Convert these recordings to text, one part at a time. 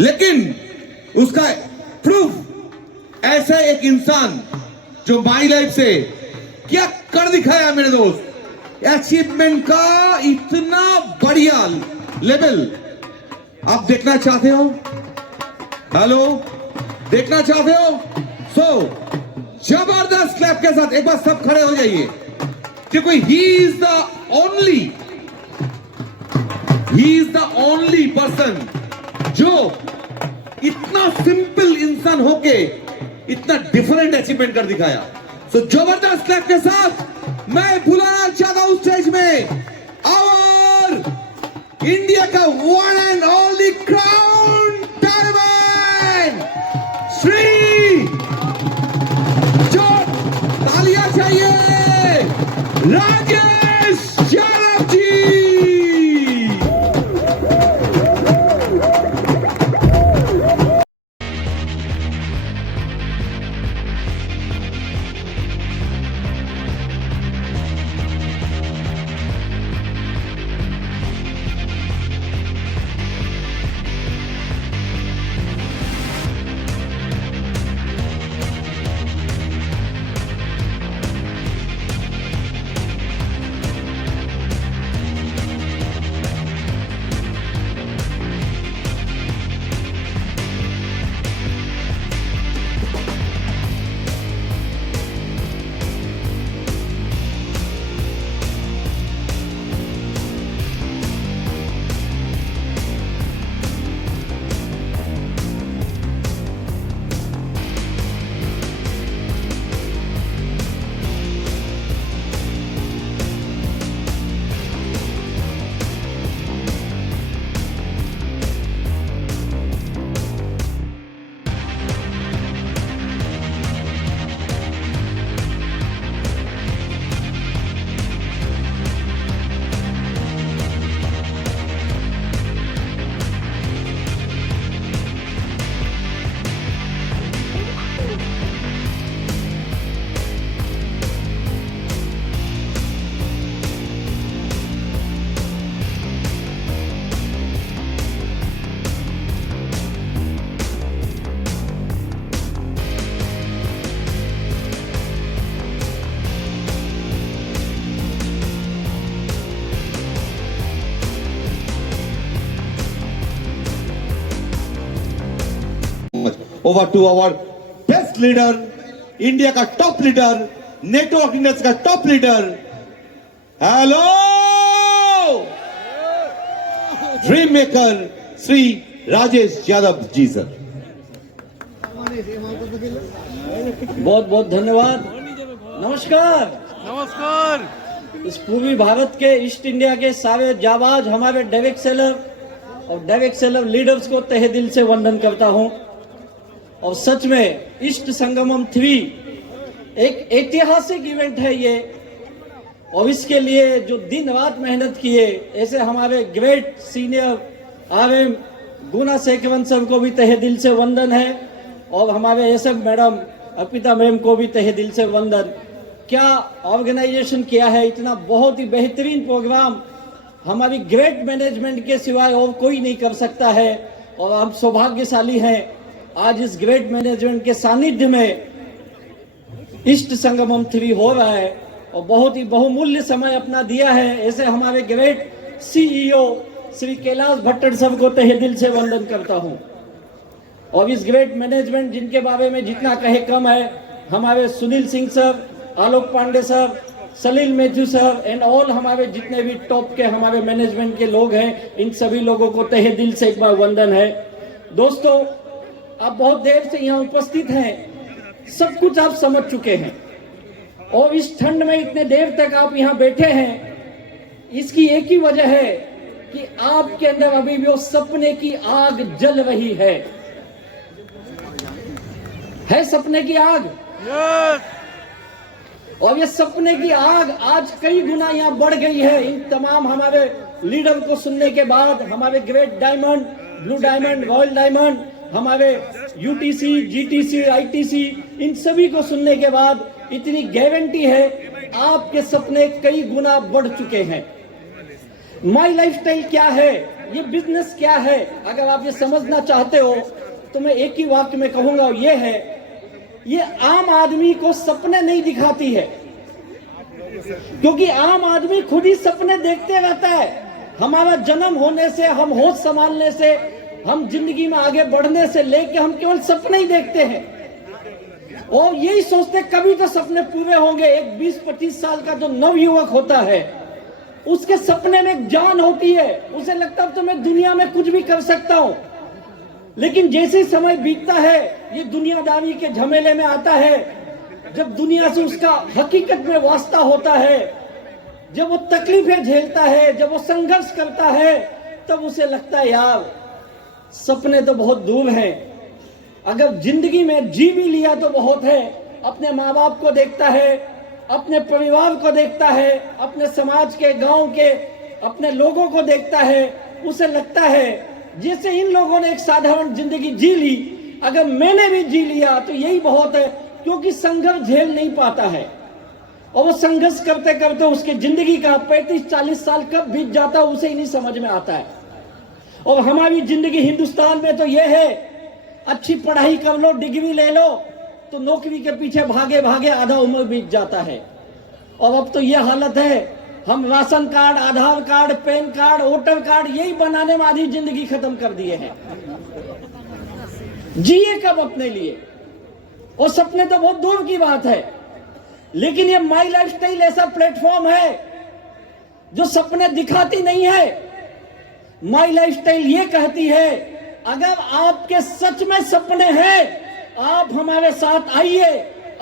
लेकिन उसका प्रूफ ऐसा एक इंसान जो माई लाइफ से क्या कर दिखाया मेरे दोस्त, अचीवमेंट का इतना बढ़िया लेवल आप देखना चाहते हो? हेलो, देखना चाहते हो? जबरदस्त क्लैप के साथ एक बार सब खड़े हो जाइए, क्योंकि he is the only person जो इतना सिंपल इंसान होके इतना डिफरेंट अचीवमेंट कर दिखाया। जबरदस्त क्लैप के साथ मैं बुलाना चाहता हूं स्टेज में और इंडिया का one and only crown diamond Shri, जो तालियां चाहिए, Rajesh Yadav ji. Over to our best leader, India का टॉप लीडर, नेटो ऑर्गेनाइजेशन का top leader, hello dream maker Shri Rajesh Yadav ji sir. बहुत बहुत धन्यवाद। नमस्कार। नमस्कार। इस पूर्वी भारत के ईस्ट इंडिया के सारे जाबाज हमारे डेविक सेलर और डेविक सेलर लीडर्स को तहे दिल से वंदन करता हूं। और सच में ईस्ट संगमम 3 एक ऐतिहासिक इवेंट है ये, और इसके लिए जो दिन रात मेहनत किए ऐसे हमारे ग्रेट सीनियर RM गुना शेखवन सर को भी तहे दिल से वंदन है, और हमारे एसएफ मैडम अर्पिता मैम को भी तहे दिल से वंदन। क्या ऑर्गेनाइजेशन किया है, इतना बहुत ही बेहतरीन प्रोग्राम हमारी ग्रेट मैनेजमेंट के सिवाय और कोई नहीं कर सकता है। और हम सौभाग्यशाली हैं आज इस ग्रेट मैनेजमेंट के सानिध्य में ईस्ट संगमम 3 हो रहा है, और बहुत ही बहुमूल्य समय अपना दिया है ऐसे हमारे ग्रेट CEO श्री कैलाश भट्टर साहब को तहे दिल से वंदन करता हूं। और इस ग्रेट मैनेजमेंट जिनके बारे में जितना कहे कम है, हमारे Sunil Singh sir, Alok Pandey sir, Salil Mathew sir and all हमारे जितने भी टॉप के हमारे मैनेजमेंट के लोग हैं, इन सभी लोगों को तहे दिल से एक बार वंदन है। दोस्तों, आप बहुत देर से यहाँ उपस्थित हैं, सब कुछ आप समझ चुके हैं, और इस ठंड में इतने देर तक आप यहाँ बैठे हैं, इसकी एक ही वजह है कि आपके अंदर अभी भी वो सपने की आग जल रही है सपने की आग। और ये सपने की आग आज कई गुना यहाँ बढ़ गई है इन तमाम हमारे लीडर को सुनने के बाद। हमारे great diamond, blue diamond, royal diamond, हमारे UTC, GTC, ITC, इन सभी को सुनने के बाद इतनी गारंटी है आपके सपने कई गुना बढ़ चुके हैं। माई लाइफस्टाइल क्या है ये बिजनेस क्या है, अगर आप ये समझना चाहते हो तो मैं एक ही वाक्य में कहूंगा, ये है, ये आम आदमी को सपने नहीं दिखाती है, क्योंकि आम आदमी खुद ही सपने देखते रहता है। हमारा जन्म होने से, हम होश संभालने से, हम जिंदगी में आगे बढ़ने से लेके हम केवल सपने ही देखते हैं और यही सोचते कभी तो सपने पूरे होंगे। एक 20-25 साल का जो नवयुवक होता है, उसके सपने में एक जान होती है, उसे लगता है तो मैं दुनिया में कुछ भी कर सकता हूं। लेकिन जैसे समय बीतता है, ये दुनियादारी के झमेले में आता है, जब दुनिया से उसका हकीकत में वास्ता होता है, जब वो तकलीफें झेलता है, जब वो संघर्ष करता है, तब उसे लगता है यार सपने तो बहुत दूर हैं, अगर जिंदगी में जी भी लिया तो बहुत है। अपने माँ बाप को देखता है, अपने परिवार को देखता है, अपने समाज के, गांव के, अपने लोगों को देखता है, उसे लगता है जैसे इन लोगों ने एक साधारण जिंदगी जी ली, अगर मैंने भी जी लिया तो यही बहुत है, क्योंकि संघर्ष झेल नहीं पाता है और वो संघर्ष करते करते उसके जिंदगी का 35-40 साल कब बीत जाता है उसे ही नहीं समझ में आता है। और हमारी जिंदगी हिंदुस्तान में तो ये है, अच्छी पढ़ाई कर लो, डिग्री ले लो, तो नौकरी के पीछे भागे भागे आधा उम्र बीत जाता है। और अब तो ये हालत है, हम ration card, Aadhaar card, PAN card, voter card यही बनाने में आधी जिंदगी खत्म कर दिए हैं। जिए कब अपने लिए, और सपने तो बहुत दूर की बात है। लेकिन ये माई लाइफस्टाइल ऐसा प्लेटफॉर्म है जो सपने दिखाती नहीं है। माई लाइफस्टाइल ये कहती है, अगर आपके सच में सपने हैं, आप हमारे साथ आइए,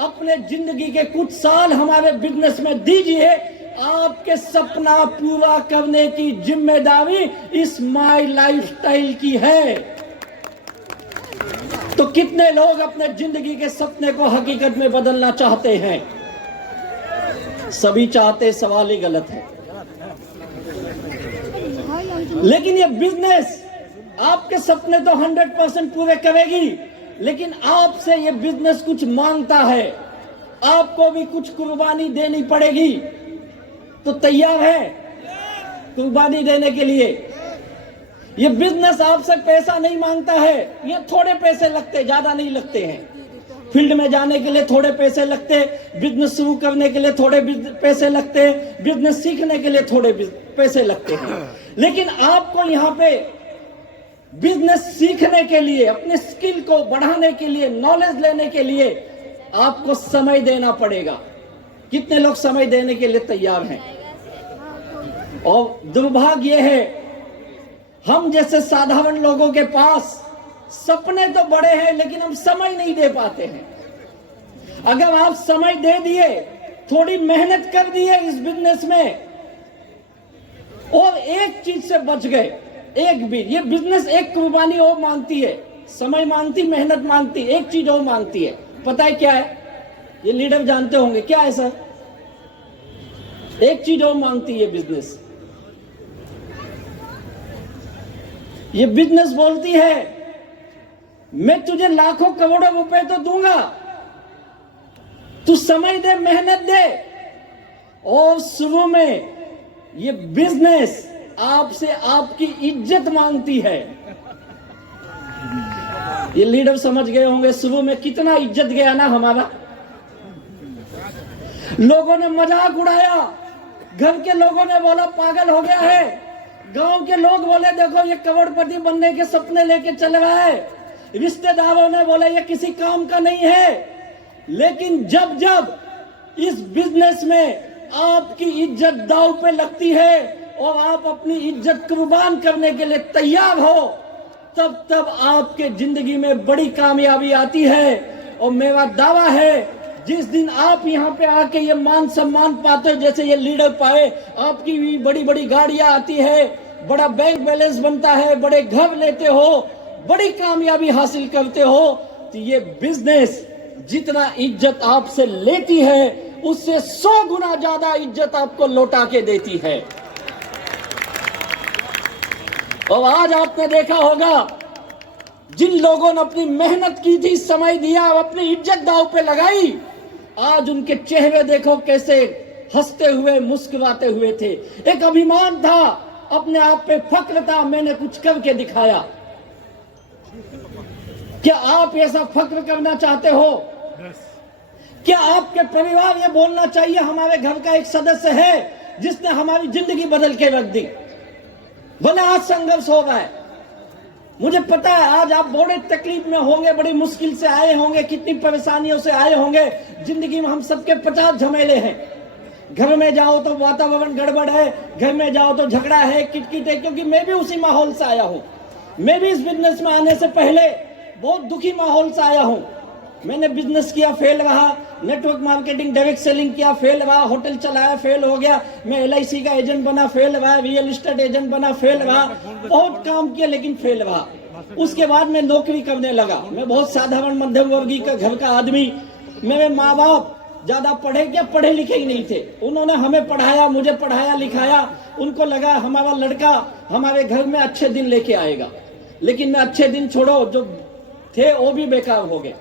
अपने जिंदगी के कुछ साल हमारे बिजनेस में दीजिए, आपके सपना पूरा करने की जिम्मेदारी इस माई लाइफस्टाइल की है। तो कितने लोग अपने जिंदगी के सपने को हकीकत में बदलना चाहते हैं? सभी चाहते, सवाल ही गलत है। लेकिन ये बिजनेस आपके सपने तो 100% पूरे करेगी, लेकिन आपसे ये बिजनेस कुछ मांगता है, आपको भी कुछ कुर्बानी देनी पड़ेगी। तो तैयार है कुर्बानी देने के लिए? ये बिजनेस आपसे पैसा नहीं मांगता है, ये थोड़े पैसे लगते, ज्यादा नहीं लगते हैं। फील्ड में जाने के लिए थोड़े पैसे लगते, बिजनेस शुरू करने के लिए थोड़े पैसे लगते, बिजनेस सीखने के लिए थोड़े पैसे लगते हैं। लेकिन आपको यहाँ पे बिजनेस सीखने के लिए, अपने स्किल को बढ़ाने के लिए, नॉलेज लेने के लिए आपको समय देना पड़ेगा। कितने लोग समय देने के लिए तैयार हैं? और दुर्भाग्य है, हम जैसे साधारण लोगों के पास सपने तो बड़े हैं, लेकिन हम समय नहीं दे पाते हैं। अगर आप समय दे दिए, थोड़ी मेहनत कर दिए इस बिजनेस में, और एक चीज से बच गए, एक भी, ये बिजनेस एक कुर्बानी और मांगती है, समय मांगती, मेहनत मांगती, एक चीज और मांगती है। पता है क्या है? ये लीडर जानते होंगे क्या है सर? एक चीज और मांगती है बिजनेस। ये बिजनेस बोलती है, मैं तुझे लाखों करोड़ों रुपए तो दूंगा, तू समय दे, मेहनत दे। और शुरू में ये बिजनेस आपसे आपकी इज्जत मांगती है। ये लीडर समझ गए होंगे शुरू में कितना इज्जत गया ना हमारा। लोगों ने मजाक उड़ाया, घर के लोगों ने बोला पागल हो गया है, गांव के लोग बोले देखो ये करोड़पति बनने के सपने लेके चल रहा है, रिश्तेदारों ने बोले ये किसी काम का नहीं है। लेकिन जब जब इस बिजनेस में आपकी इज्जत दांव पे लगती है और आप अपनी इज्जत कुर्बान करने के लिए तैयार हो, तब तब आपके जिंदगी में बड़ी कामयाबी आती है। और मेरा दावा है, जिस दिन आप यहाँ पे आके ये मान सम्मान पाते हो, जैसे ये लीडर पाए, आपकी भी बड़ी बड़ी गाड़ियां आती है, बड़ा बैंक बैलेंस बनता है, बड़े घर लेते हो, बड़ी कामयाबी हासिल करते हो, तो ये बिजनेस जितना इज्जत आपसे लेती है, उससे 100 गुना ज्यादा इज्जत आपको लौटा के देती है। और आज आपने देखा होगा, जिन लोगों ने अपनी मेहनत की थी, समय दिया, अपनी इज्जत दांव पे लगाई, आज उनके चेहरे देखो कैसे हंसते हुए, मुस्कुराते हुए थे। एक अभिमान था, अपने आप पे फक्र था, मैंने कुछ करके दिखाया। क्या आप ऐसा फक्र करना चाहते हो? क्या आपके परिवार ये बोलना चाहिए हमारे घर का एक सदस्य है जिसने हमारी जिंदगी बदल के रख दी? भले आज संघर्ष हो रहा है, मुझे पता है आज आप बड़े तकलीफ में होंगे, बड़ी मुश्किल से आए होंगे, कितनी परेशानियों से आए होंगे। जिंदगी में हम सबके 50 झमेले हैं। घर में जाओ तो वातावरण गड़बड़ है, घर में जाओ तो झगड़ा है, किटकिट है, क्योंकि मैं भी उसी माहौल से आया हूं। मैं भी इस बिजनेस में आने से पहले बहुत दुखी माहौल से आया हूं। मैंने बिजनेस किया, फेल रहा, नेटवर्क मार्केटिंग डायरेक्ट सेलिंग किया, फेल रहा, होटल चलाया, फेल हो गया, मैं LIC का एजेंट बना, फेल रहा, रियल एस्टेट एजेंट बना, फेल रहा, बहुत काम किया लेकिन फेल रहा। उसके बाद मैं नौकरी करने लगा। मैं बहुत साधारण मध्यम वर्गीय का घर का आदमी। मेरे माँ बाप ज्यादा पढ़े क्या, पढ़े लिखे ही नहीं थे। उन्होंने हमें पढ़ाया, मुझे पढ़ाया लिखाया। उनको लगा हमारा लड़का हमारे घर में अच्छे दिन लेके आएगा, लेकिन मैं अच्छे दिन छोड़ो, जो थे वो भी बेकार हो गए।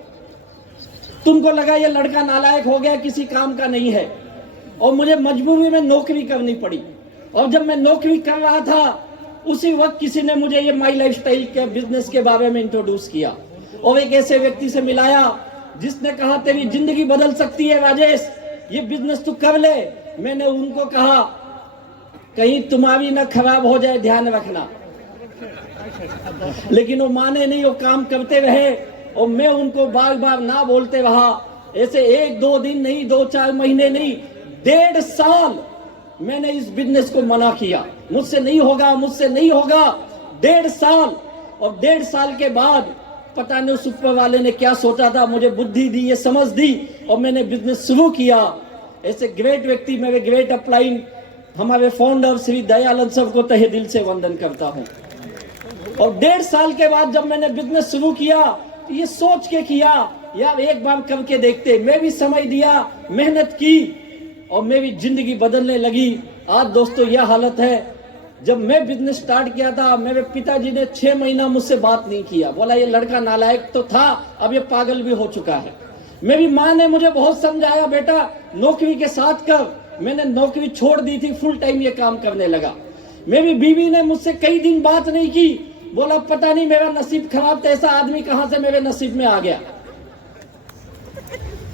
तुमको लगा ये लड़का नालायक हो गया, किसी काम का नहीं है, और मुझे मजबूरी में नौकरी करनी पड़ी। और जब मैं नौकरी कर रहा था उसी वक्त किसी ने मुझे ये माई लाइफस्टाइल के बिजनेस के बारे में इंट्रोड्यूस किया और एक ऐसे व्यक्ति से मिलाया जिसने कहा तेरी जिंदगी बदल सकती है राजेश, ये बिजनेस तू कर ले। मैंने उनको कहा कहीं तुम्हारी ना खराब हो जाए, ध्यान रखना। लेकिन वो माने नहीं, वो काम करते रहे और मैं उनको बार बार ना बोलते रहा। ऐसे 1-2 दिन नहीं, 2-4 महीने नहीं, 1.5 साल मैंने इस बिजनेस को मना किया, मुझसे नहीं होगा, मुझसे नहीं होगा। 1.5 साल, और 1.5 साल के बाद पता नहीं उस ऊपर वाले ने क्या सोचा था, मुझे बुद्धि दी, ये समझ दी और मैंने बिजनेस शुरू किया। ऐसे ग्रेट व्यक्ति, मेरे ग्रेट अपलाइन हमारे फाउंडर श्री दयानंद सर को तहे दिल से वंदन करता हूं। और 1.5 साल के बाद जब मैंने बिजनेस शुरू किया तो ये सोच के किया यार एक बार करके देखते। मैं भी समय दिया, मेहनत की और मेरी जिंदगी बदलने लगी। आज दोस्तों यह हालत है। जब मैं बिजनेस स्टार्ट किया था मेरे पिताजी ने 6 महीना मुझसे बात नहीं किया, बोला ये लड़का नालायक तो था, अब ये पागल भी हो चुका है। मेरी माँ ने मुझे बहुत समझाया, बेटा नौकरी के साथ कर। मैंने नौकरी छोड़ दी थी, फुल टाइम ये काम करने लगा। मेरी बीवी ने मुझसे कई दिन बात नहीं की, बोला पता नहीं मेरा नसीब खराब था, ऐसा आदमी कहां से मेरे नसीब में आ गया।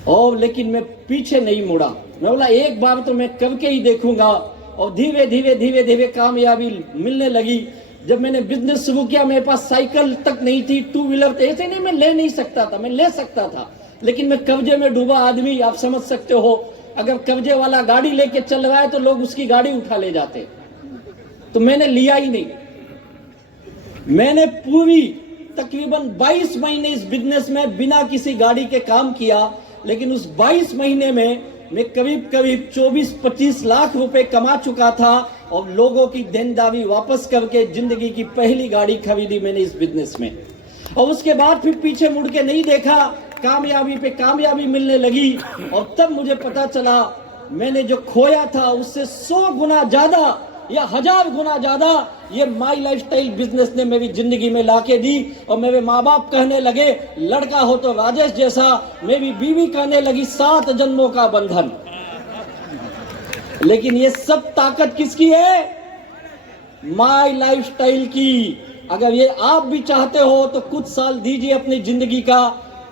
और लेकिन मैं पीछे नहीं मुड़ा, मैं बोला एक बार तो मैं करके ही देखूंगा। और धीरे धीरे धीरे धीरे कामयाबी मिलने लगी। जब मैंने बिजनेस शुरू किया मेरे पास साइकिल तक नहीं थी, 2 व्हीलर थे, ऐसे नहीं मैं ले नहीं सकता था, मैं ले सकता था लेकिन मैं कर्जे में डूबा आदमी। आप समझ सकते हो, अगर कर्जे वाला गाड़ी लेके चल रहा है तो लोग उसकी गाड़ी उठा ले जाते, तो मैंने लिया ही नहीं। मैंने पूरी तकरीबन 22 महीने इस बिजनेस में बिना किसी गाड़ी के काम किया, लेकिन उस 22 महीने में मैं करीब 24-25 लाख रुपए कमा चुका था और लोगों की देनदारी वापस करके जिंदगी की पहली गाड़ी खरीदी मैंने इस बिजनेस में। और उसके बाद फिर पीछे मुड़ के नहीं देखा, कामयाबी पे कामयाबी मिलने लगी। और तब मुझे पता चला मैंने जो खोया था उससे 100 गुना ज्यादा या 1000 गुना ज्यादा ये माई लाइफस्टाइल बिजनेस ने मेरी जिंदगी में लाके दी। और मेरे माँ बाप कहने लगे लड़का हो तो राजेश जैसा, मेरी बीवी कहने लगी 7 जन्मों का बंधन। लेकिन ये सब ताकत किसकी है? माई लाइफस्टाइल की। अगर ये आप भी चाहते हो तो कुछ साल दीजिए अपनी जिंदगी का।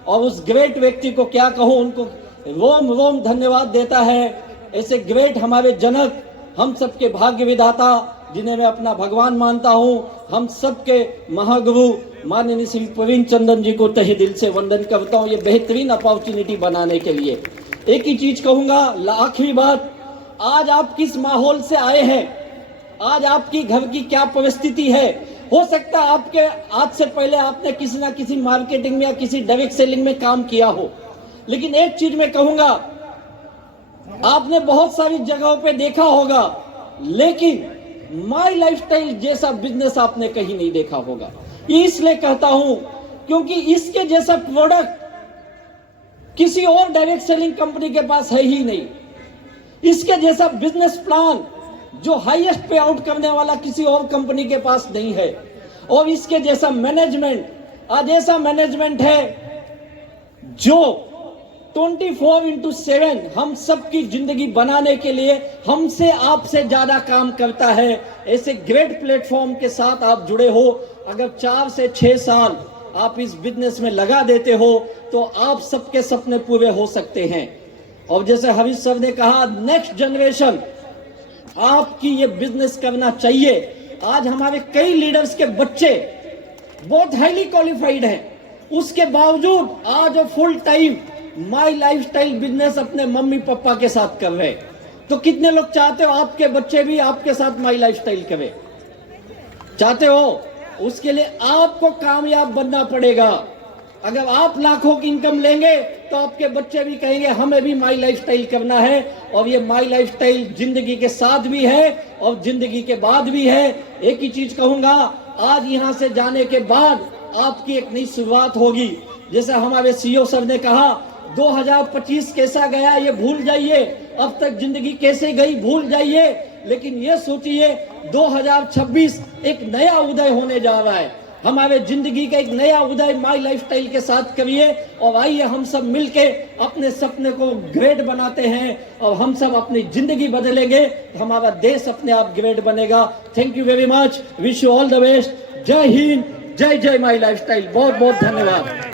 और उस ग्रेट व्यक्ति को क्या कहूं, उनको रोम रोम धन्यवाद देता है। ऐसे ग्रेट हमारे जनक, हम सबके भाग्य विधाता, जिन्हें मैं अपना भगवान मानता हूं, हम सबके महागुरु माननीय श्री प्रवीण चंद्रन जी को तहे दिल से वंदन करता हूं ये बेहतरीन अपॉर्चुनिटी बनाने के लिए। एक ही चीज कहूंगा, आखिरी बात, आज आप किस माहौल से आए हैं, आज आपकी घर की क्या परिस्थिति है। हो सकता है आपके आज से पहले आपने किसी ना किसी मार्केटिंग में या किसी डायरेक्ट सेलिंग में काम किया हो, लेकिन एक चीज मैं कहूंगा, आपने बहुत सारी जगहों पे देखा होगा, लेकिन माई लाइफस्टाइल जैसा बिजनेस आपने कहीं नहीं देखा होगा। ये इसलिए कहता हूं क्योंकि इसके जैसा प्रोडक्ट किसी और डायरेक्ट सेलिंग कंपनी के पास है ही नहीं। इसके जैसा बिजनेस प्लान जो हाईएस्ट पे आउट करने वाला किसी और कंपनी के पास नहीं है। और इसके जैसा मैनेजमेंट, आज ऐसा मैनेजमेंट है जो 24/7 हम सबकी जिंदगी बनाने के लिए हमसे आपसे ज्यादा काम करता है। ऐसे ग्रेट प्लेटफॉर्म के साथ आप जुड़े हो। अगर 4 से 6 साल आप इस बिजनेस में लगा देते हो तो आप सबके सपने पूरे हो सकते हैं। और जैसे हरीश सर ने कहा, नेक्स्ट जनरेशन आपकी ये बिजनेस करना चाहिए। आज हमारे कई लीडर्स के बच्चे बहुत हाईली क्वालिफाइड हैं, उसके बावजूद आज full time my lifestyle business अपने मम्मी पापा के साथ कर रहे। तो कितने लोग चाहते हो आपके बच्चे भी आपके साथ माई लाइफस्टाइल करें? चाहते हो? उसके लिए आपको कामयाब बनना पड़ेगा। अगर आप लाखों की इनकम लेंगे तो आपके बच्चे भी कहेंगे हमें भी माई लाइफस्टाइल करना है। और ये माई लाइफस्टाइल जिंदगी के साथ भी है और जिंदगी के बाद भी है। एक ही चीज कहूंगा, आज यहां से जाने के बाद आपकी एक नई शुरुआत होगी। जैसे हमारे सीईओ सर ने कहा, 2025 कैसा गया ये भूल जाइए, अब तक जिंदगी कैसे गई भूल जाइए, लेकिन ये सोचिए 2026 एक नया उदय होने जा रहा है। हमारे जिंदगी का एक नया उदय माई लाइफस्टाइल के साथ करिए और आइए हम सब मिलके अपने सपने को ग्रेट बनाते हैं और हम सब अपनी जिंदगी बदलेंगे, हमारा देश अपने आप ग्रेट बनेगा। Thank you very much, wish you all the best. जय हिंद, जय जय माई लाइफस्टाइल। बहुत बहुत धन्यवाद।